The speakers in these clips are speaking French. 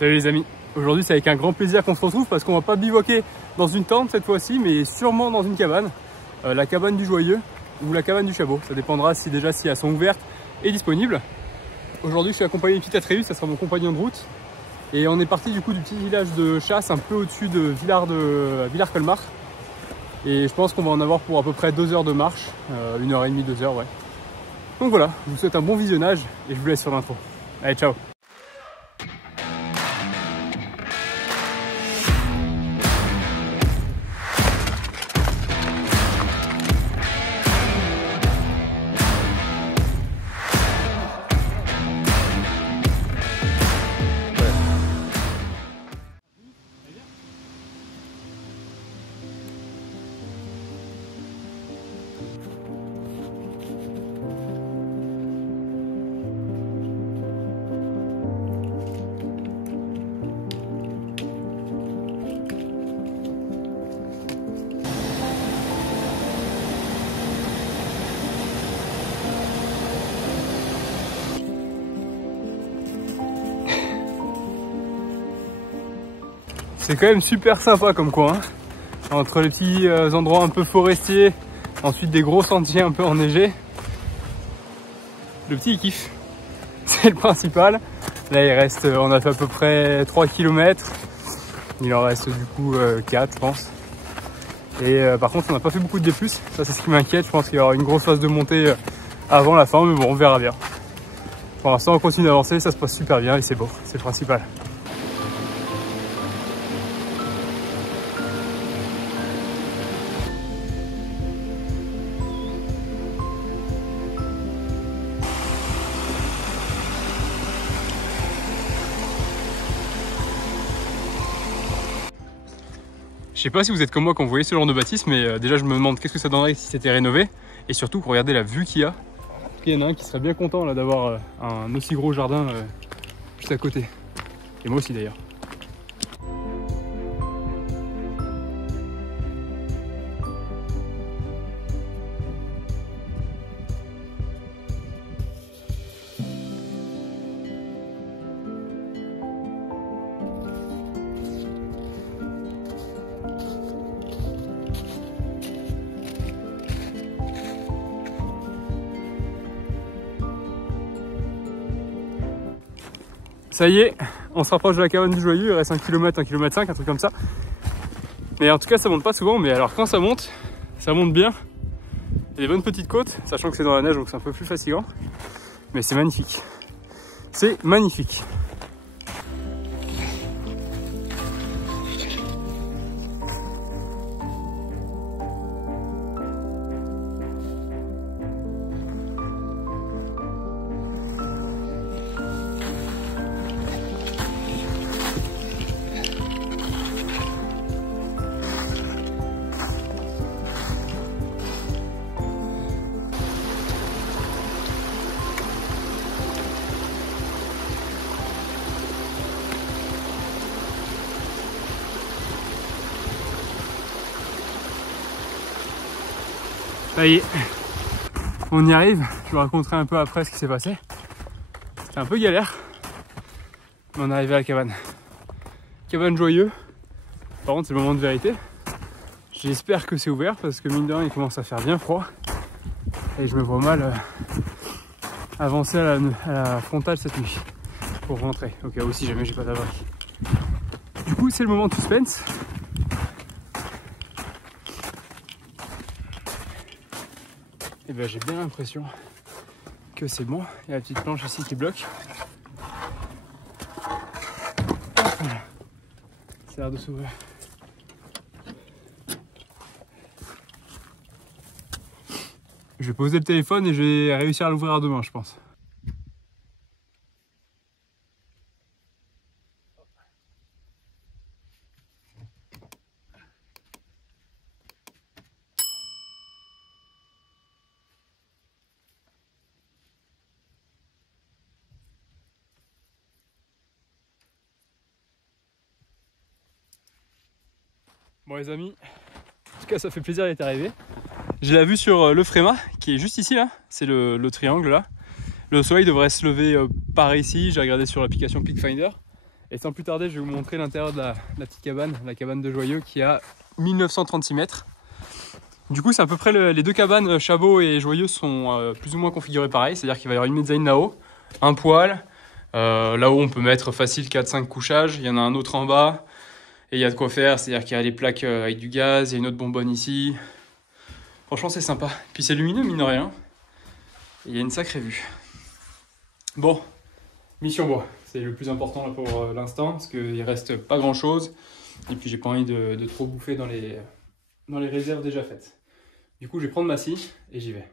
Salut les amis, aujourd'hui c'est avec un grand plaisir qu'on se retrouve parce qu'on va pas bivouaquer dans une tente cette fois-ci, mais sûrement dans une cabane, la cabane du Joyeux ou la cabane du Chabot, ça dépendra si elles sont ouvertes et disponibles. Aujourd'hui je suis accompagné d'une petite Atreus, ça sera mon compagnon de route, et on est parti du coup du petit village de chasse un peu au-dessus de Villars-Colmar, et je pense qu'on va en avoir pour à peu près 2 heures de marche, 1h30, 2 heures, ouais. Donc voilà, je vous souhaite un bon visionnage et je vous laisse sur l'intro. Allez, ciao! C'est quand même super sympa comme coin, hein. Entre les petits endroits un peu forestiers, ensuite des gros sentiers un peu enneigés. Le petit il kiffe, c'est le principal. Là il reste, on a fait à peu près 3 km, il en reste du coup 4 je pense. Et par contre on n'a pas fait beaucoup de D+, ça c'est ce qui m'inquiète, je pense qu'il y aura une grosse phase de montée avant la fin, mais bon on verra bien. Pour l'instant on continue d'avancer, ça se passe super bien et c'est beau, c'est le principal. Je sais pas si vous êtes comme moi quand vous voyez ce genre de bâtisse, mais déjà je me demande qu'est-ce que ça donnerait si c'était rénové. Et surtout, regardez la vue qu'il y a. Il y en a un qui serait bien content là d'avoir un aussi gros jardin juste à côté. Et moi aussi d'ailleurs. Ça y est, on se rapproche de la cabane du Joyeux, il reste 1 km, 1,5 km, un truc comme ça. Mais en tout cas ça monte pas souvent, mais alors quand ça monte bien. Il y a des bonnes petites côtes, sachant que c'est dans la neige donc c'est un peu plus fatigant. Mais c'est magnifique. C'est magnifique. Ça y est, on y arrive. Je vous raconterai un peu après ce qui s'est passé. C'était un peu galère, mais on est arrivé à la cabane. Cabane Joyeux. Par contre, c'est le moment de vérité. J'espère que c'est ouvert parce que mine de rien, il commence à faire bien froid. Et je me vois mal avancer à la frontale cette nuit pour rentrer. Au cas où si jamais j'ai pas d'abri. Du coup, c'est le moment de suspense. Et ben j'ai bien l'impression que c'est bon. Il y a la petite planche ici qui bloque. Voilà. Ça a l'air de s'ouvrir. Je vais poser le téléphone et je vais réussir à l'ouvrir à demain, je pense. Bon les amis, en tout cas ça fait plaisir d'être arrivé. J'ai la vue sur le Fréma qui est juste ici là, c'est le triangle là. Le soleil devrait se lever par ici, j'ai regardé sur l'application Peak Finder. Et sans plus tarder, je vais vous montrer l'intérieur de la petite cabane, la cabane de Joyeux qui a 1936 mètres. Du coup, c'est à peu près les deux cabanes, Chabot et Joyeux, sont plus ou moins configurées pareil. C'est-à-dire qu'il va y avoir une mezzanine là-haut, un poêle. Là-haut, on peut mettre facile 4-5 couchages. Il y en a un autre en bas. Et il y a de quoi faire, c'est-à-dire qu'il y a les plaques avec du gaz, il y a une autre bonbonne ici. Franchement, c'est sympa. Puis c'est lumineux, mine de rien. Et il y a une sacrée vue. Bon, mission bois. C'est le plus important là, pour l'instant, parce qu'il reste pas grand-chose. Et puis j'ai pas envie de trop bouffer dans les réserves déjà faites. Du coup, je vais prendre ma scie et j'y vais.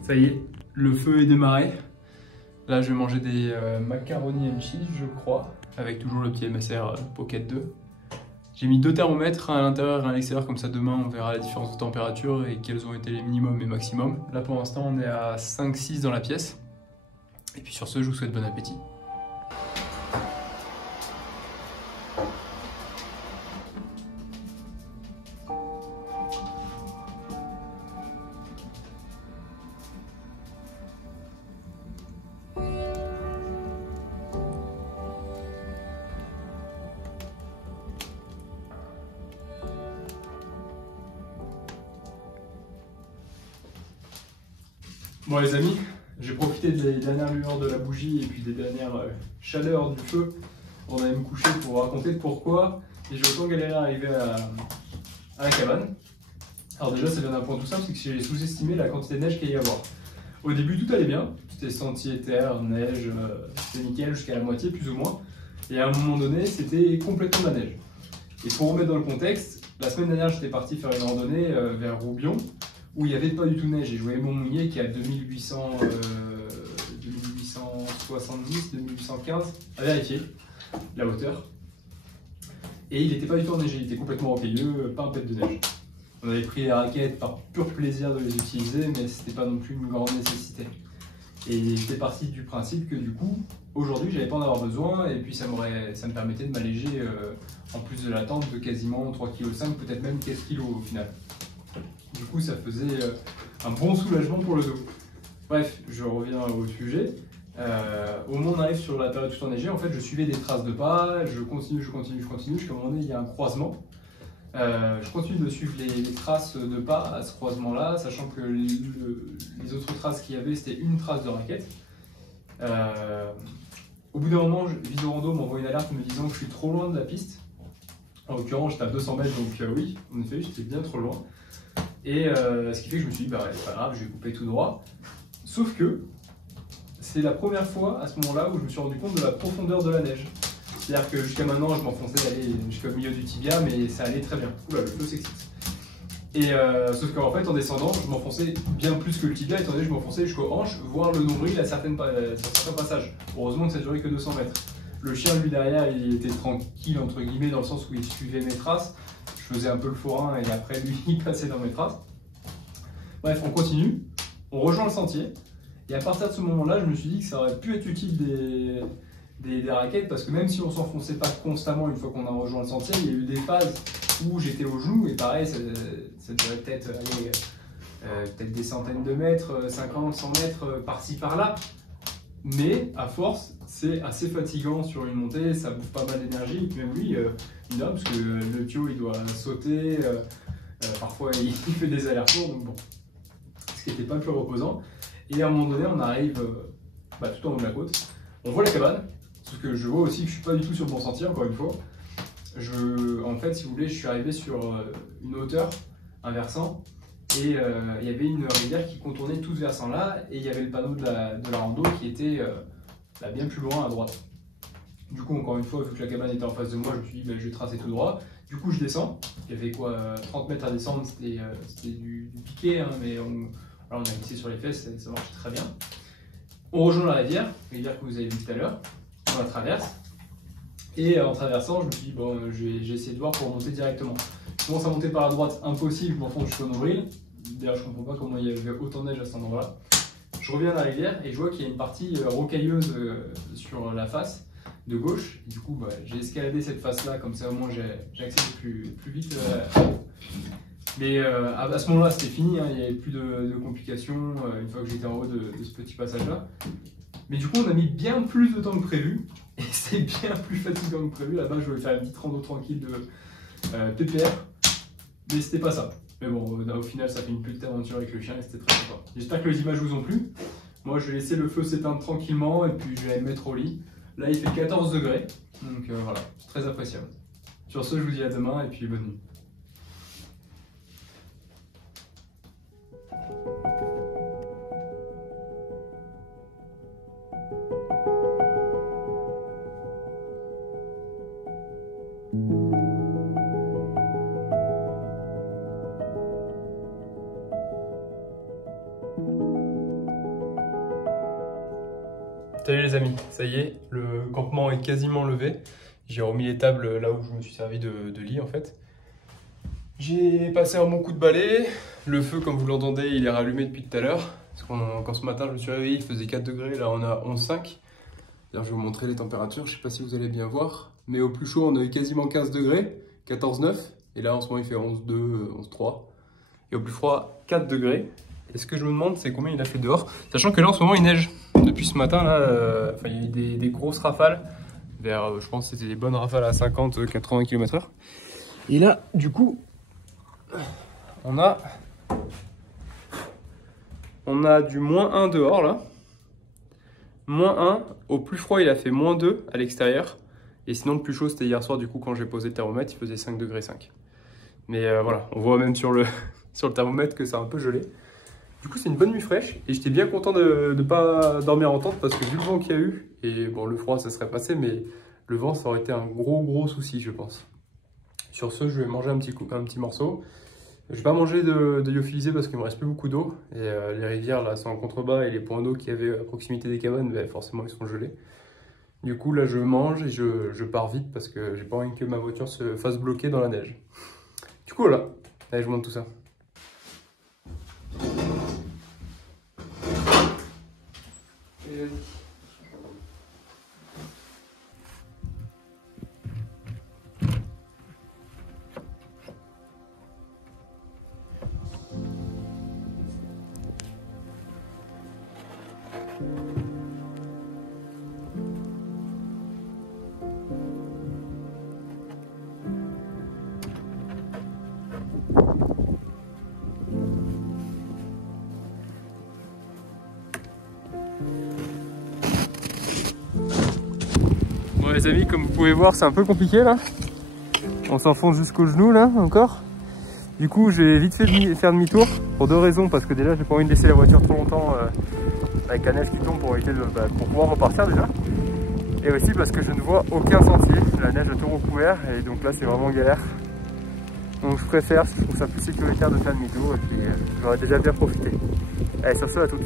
Ça y est, le feu est démarré. Là, je vais manger des macaroni and cheese, je crois, avec toujours le petit MSR Pocket 2. J'ai mis 2 thermomètres, un à l'intérieur et un à l'extérieur, comme ça demain on verra la différence de température et quels ont été les minimums et maximums. Là pour l'instant on est à 5-6 dans la pièce. Et puis sur ce, je vous souhaite bon appétit. Bon les amis, j'ai profité des dernières lueurs de la bougie et puis des dernières chaleurs du feu avant d'aller me coucher pour vous raconter pourquoi j'ai autant galéré à arriver à la cabane. Alors déjà ça vient d'un point tout simple, c'est que j'ai sous-estimé la quantité de neige qu'il y a à avoir. Au début tout allait bien, c'était sentier, terre, neige, c'était nickel jusqu'à la moitié plus ou moins. Et à un moment donné c'était complètement de la neige. Et pour remettre dans le contexte, la semaine dernière j'étais parti faire une randonnée vers Roubion, où il n'y avait pas du tout de neige et je voyais mon mouillé qui est à 2870, 2815, à vérifier la hauteur. Et il n'était pas du tout enneigé, il était complètement rocailleux, pas un pet de neige. On avait pris les raquettes par pur plaisir de les utiliser, mais c'était pas non plus une grande nécessité. Et j'étais parti du principe que du coup, aujourd'hui, j'avais pas en avoir besoin et puis ça me permettait de m'alléger en plus de la tente de quasiment 3,5 kg, peut-être même 15 kg au final. Du coup, ça faisait un bon soulagement pour le dos. Bref, je reviens au sujet. Au moment où on arrive sur la période tout enneigée, en fait, je suivais des traces de pas, je continue, jusqu'à un moment donné, il y a un croisement. Je continue de suivre les traces de pas à ce croisement-là, sachant que les autres traces qu'il y avait, c'était une trace de raquette. Au bout d'un moment, Visorando m'envoie une alerte me disant que je suis trop loin de la piste. En l'occurrence, j'étais à 200 mètres, donc oui, en effet, j'étais bien trop loin. Et ce qui fait que je me suis dit, bah c'est pas grave, je vais couper tout droit. Sauf que c'est la première fois à ce moment-là où je me suis rendu compte de la profondeur de la neige. C'est-à-dire que jusqu'à maintenant, je m'enfonçais aller jusqu'au milieu du tibia, mais ça allait très bien. Oula, le feu s'excite. Et sauf qu'en fait, en descendant, je m'enfonçais bien plus que le tibia, étant donné que je m'enfonçais jusqu'aux hanches, voire le nombril à certains passages. Heureusement que ça durait que 200 mètres. Le chien, lui, derrière, il était tranquille, entre guillemets, dans le sens où il suivait mes traces. Je faisais un peu le forain et après, lui, il passait dans mes traces. Bref, on continue, on rejoint le sentier. Et à partir de ce moment-là, je me suis dit que ça aurait pu être utile des raquettes, parce que même si on s'enfonçait pas constamment une fois qu'on a rejoint le sentier, il y a eu des phases où j'étais au genou, et pareil, ça devrait peut-être aller peut-être des centaines de mètres, 50, 100 mètres, par-ci, par-là. Mais à force, c'est assez fatigant sur une montée, ça bouffe pas mal d'énergie, même lui, il a, parce que le tuyau, il doit sauter, parfois il fait des allers-retours, donc bon, ce qui n'était pas le plus reposant. Et à un moment donné, on arrive tout en haut de la côte, on voit la cabane, sauf que je vois aussi que je suis pas du tout sur le bon sentier, encore une fois. En fait, si vous voulez, je suis arrivé sur une hauteur, un versant, Et il y avait une rivière qui contournait tout ce versant-là, et il y avait le panneau de la rando qui était bien plus loin à droite. Du coup, encore une fois, vu que la cabane était en face de moi, je me suis dit, je vais tracer tout droit. Du coup, je descends. Il y avait quoi, 30 mètres à descendre, c'était du piqué, hein, mais on a glissé sur les fesses, ça marchait très bien. On rejoint la rivière que vous avez vu tout à l'heure. On la traverse. Et en traversant, je me suis dit, bon, j'ai essayé de voir pour monter directement. Je commence à monter par la droite, impossible, je m'enfonce jusqu'au nombril. D'ailleurs, je ne comprends pas comment il y avait autant de neige à cet endroit-là. Je reviens à la rivière et je vois qu'il y a une partie rocailleuse sur la face de gauche. Et du coup, j'ai escaladé cette face-là, comme ça au moins j'ai accès plus vite. Mais à ce moment-là, c'était fini, hein, il n'y avait plus de complications une fois que j'étais en haut de ce petit passage-là. Mais du coup, on a mis bien plus de temps que prévu. Et c'est bien plus fatigant que prévu. Là-bas, je voulais faire une petite rando tranquille de PPR. Mais c'était pas ça. Mais bon, au final, ça fait une petite aventure avec le chien et c'était très sympa. J'espère que les images vous ont plu. Moi, je vais laisser le feu s'éteindre tranquillement et puis je vais aller me mettre au lit. Là, il fait 14 degrés. Donc voilà, c'est très appréciable. Sur ce, je vous dis à demain et puis bonne nuit. Salut les amis, ça y est, le campement est quasiment levé. J'ai remis les tables là où je me suis servi de lit en fait. J'ai passé un bon coup de balai. Le feu, comme vous l'entendez, il est rallumé depuis tout à l'heure. Quand ce matin je me suis réveillé, il faisait 4 degrés, là on a 11,5. D'ailleurs je vais vous montrer les températures, je ne sais pas si vous allez bien voir. Mais au plus chaud on a eu quasiment 15 degrés, 14,9. Et là en ce moment il fait 11,2, 11,3. Et au plus froid, 4 degrés. Et ce que je me demande, c'est combien il a fait dehors. Sachant que là en ce moment il neige. Depuis ce matin, là, il y a eu des grosses rafales, vers, je pense que c'était des bonnes rafales à 50-80 km/h. Et là, du coup, on a du -1 dehors, là. -1, au plus froid, il a fait -2 à l'extérieur. Et sinon, le plus chaud, c'était hier soir, du coup, quand j'ai posé le thermomètre, il faisait 5,5 degrés. Mais voilà, on voit même sur le thermomètre que ça a un peu gelé. Du coup, c'est une bonne nuit fraîche et j'étais bien content de ne pas dormir en tente parce que vu le vent qu'il y a eu, et bon, le froid ça serait passé, mais le vent ça aurait été un gros souci, je pense. Sur ce, je vais manger un petit morceau. Je vais pas manger de lyophilisé parce qu'il me reste plus beaucoup d'eau et les rivières là sont en contrebas et les points d'eau qu'il y avait à proximité des cabanes, forcément ils sont gelés. Du coup, là, je mange et je pars vite parce que j'ai pas envie que ma voiture se fasse bloquer dans la neige. Du coup, voilà, allez, je vous montre tout ça. Bon les amis, comme vous pouvez voir, c'est un peu compliqué là. On s'enfonce jusqu'au genou là encore. Du coup, j'ai vite fait faire demi-tour pour deux raisons, parce que déjà j'ai pas envie de laisser la voiture trop longtemps avec la neige qui tombe pour éviter pour pouvoir repartir déjà. Et aussi parce que je ne vois aucun sentier, la neige a tout recouvert et donc là c'est vraiment galère. Donc je trouve ça plus sécuritaire de faire demi-tour et puis j'aurais déjà bien profité. Allez, sur ce, à toutes.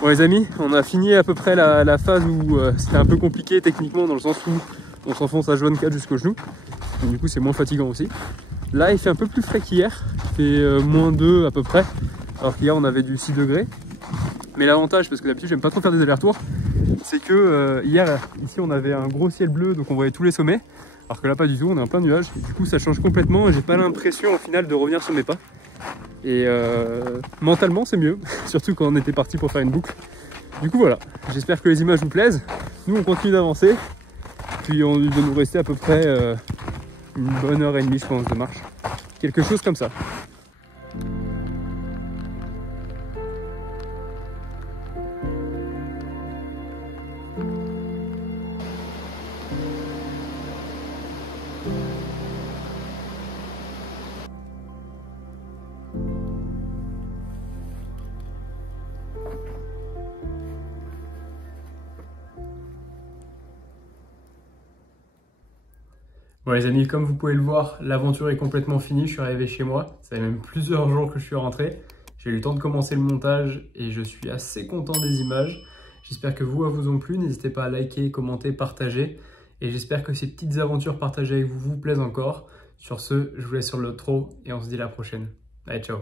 Bon les amis, on a fini à peu près la phase où c'était un peu compliqué techniquement, dans le sens où on s'enfonce à H24 jusqu'au genou. Donc, du coup c'est moins fatigant aussi. Là il fait un peu plus frais qu'hier, il fait -2 à peu près, alors qu'hier on avait du 6 degrés. Mais l'avantage, parce que d'habitude j'aime pas trop faire des allers-retours, c'est que hier ici on avait un gros ciel bleu, donc on voyait tous les sommets, alors que là pas du tout, on est en plein nuage, et du coup ça change complètement et j'ai pas l'impression au final de revenir sur mes pas. Et mentalement c'est mieux, surtout quand on était parti pour faire une boucle. Du coup voilà, j'espère que les images vous plaisent. Nous on continue d'avancer, puis il doit nous rester à peu près une bonne heure et demie je pense de marche. Quelque chose comme ça. Bon les amis, comme vous pouvez le voir, l'aventure est complètement finie, je suis arrivé chez moi. Ça fait même plusieurs jours que je suis rentré. J'ai eu le temps de commencer le montage et je suis assez content des images. J'espère que vous ont plu, n'hésitez pas à liker, commenter, partager. Et j'espère que ces petites aventures partagées avec vous vous plaisent encore. Sur ce, je vous laisse sur l'outro et on se dit à la prochaine. Allez, ciao!